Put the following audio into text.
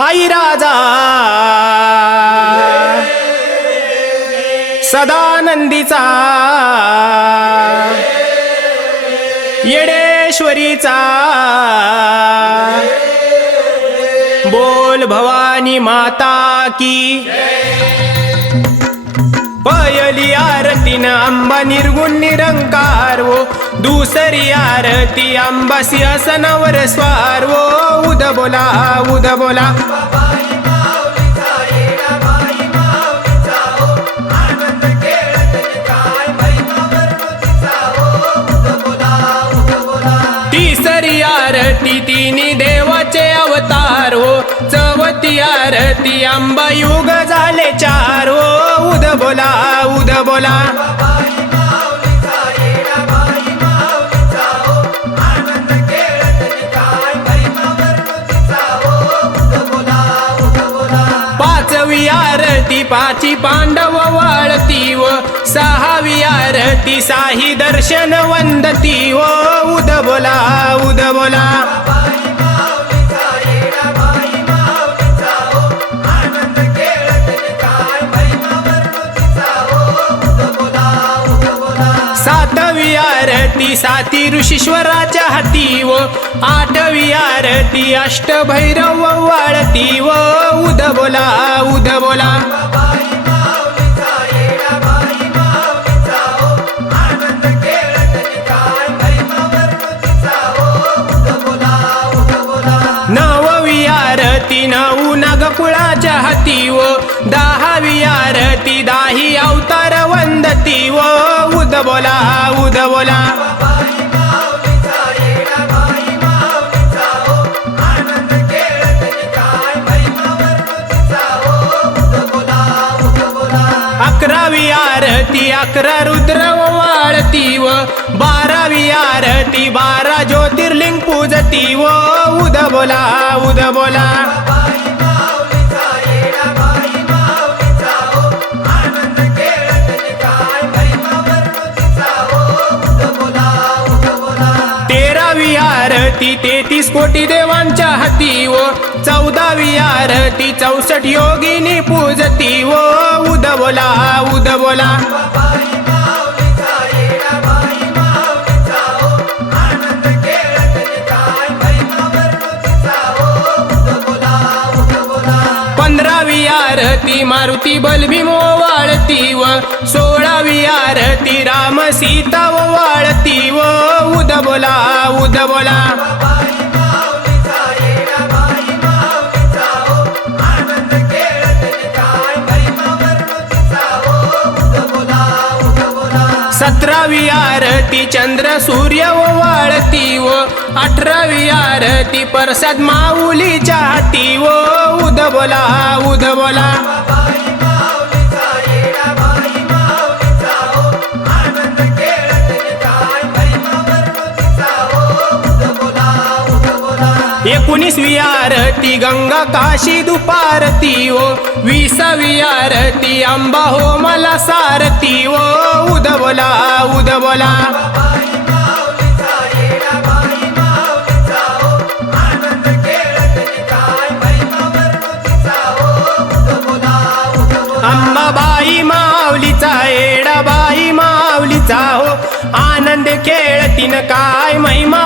आई राजा. सदानंदीचा. येडेश्वरीचा. बोल भवानी माता की. पयली आरतीन आंबा निर्गुण निरंकार वो दुसरी आरती आंबा सिंहासनावर स्वार. वो उद बोला उद बोला. तिसरी आरती तिनी देवाचे अवतार. हो चवती आरती आंबा युग झाले चार. हो उद बोला उद बोला. आरती पाची पांडव वाळती व सहावी आरती साही दर्शन वंदती व उद बोला उद बोला आरती साती ऋषीश्वराच्या हाती व आठवी आरती अष्टभैरव वाळती व उद बोला उद बोला नववी आरती नऊ नागपुळाच्या हाती व दहावी आरती दाही अवतार वंदती व बोला उद बोला. अकरावी आरती अकरा रुद्र वाळती व बारावी आरती बारा ज्योतिर्लिंग पूजती व उद बोला उद बोला. आरती तेहतीस कोटी देवांच्या हाती व चौदावी आरती चौसष्ट योगिनी पूजती व उद बोला आरती मारुती बलभीम वाळती व सोळावी आरती राम सीता व वाळती व उद बोला उद बोला. सतरावी आरती चंद्र सूर्य वाळती व अठरावी आरती परसाद माऊलीच्या हाती व उद बोला उद बोला एकोणीसवी आरती गंगा काशी दुपारती ओ विसावी आरती आंबा हो मला सारती ओ उद बोला अंबाबाई माऊलीचा एडाबाई माऊलीचा हो. आनंद खेळतीन काय महिमा